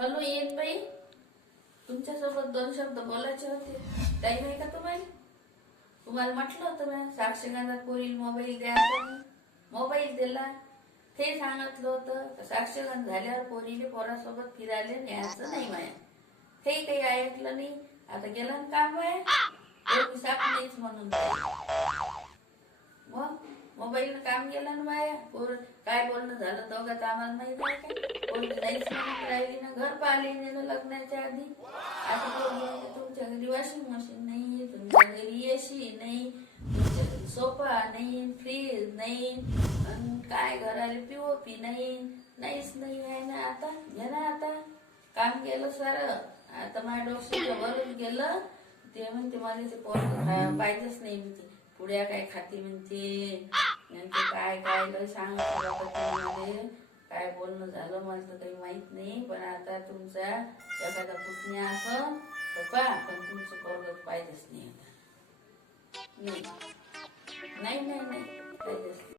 Hello येत बाई, तुमच्यासोबत 2 शब्द बोलायचे होते. टाईम आहे का तुम्हाला? तुम्हाला म्हटलं होतं मी साक्षीगंधात पोरील मोबाईल द्यायचा. मोबाईल दिला. ते सांगितलं होतं साक्षीगंध झाल्यावर पोरीले पोरासोबत फिरायला न्यायचं नाही माया. ते काही ऐकलं नाही. आता गेला ना काम माया. पोरगी साप नाहीच म्हणून. मग मोबाईलनं काम गेलं ना माया. पोर काय बोलणं झालं दोघात आम्हाला माहित आहे का? पोरगी नाहीच म्हणून राहिली ना. घर पाहिले ना लग्नाच्या आधी. आता पोरगी म्हणजे तुमच्या घरी वॉशिंग मशीन नाही, तुमच्या घरी एसी नाही, तुमच्या घरी सोफा नाही, फ्रीज नाही, काय घराला पीओपी नाही, नाहीच नाही आहे ना. आता घे ना, आता काम गेलं सारं. आता माझ्या डोक्याच्या वरून गेलं. ते म्हणते मला ते पोरग पाहिजेच नाही म्हणते. पुड्या काय खाते म्हणते, नंतर काय काय लय सांगितलं. काय बोलणं झालं मला तर काही माहित नाही. पण आता तुमचा एखादा पुतण्या असं तर पहा, पण तुमचं पोरग पाहिजेच नाही. आता नाही नाही नाही पाहिजेच नाही.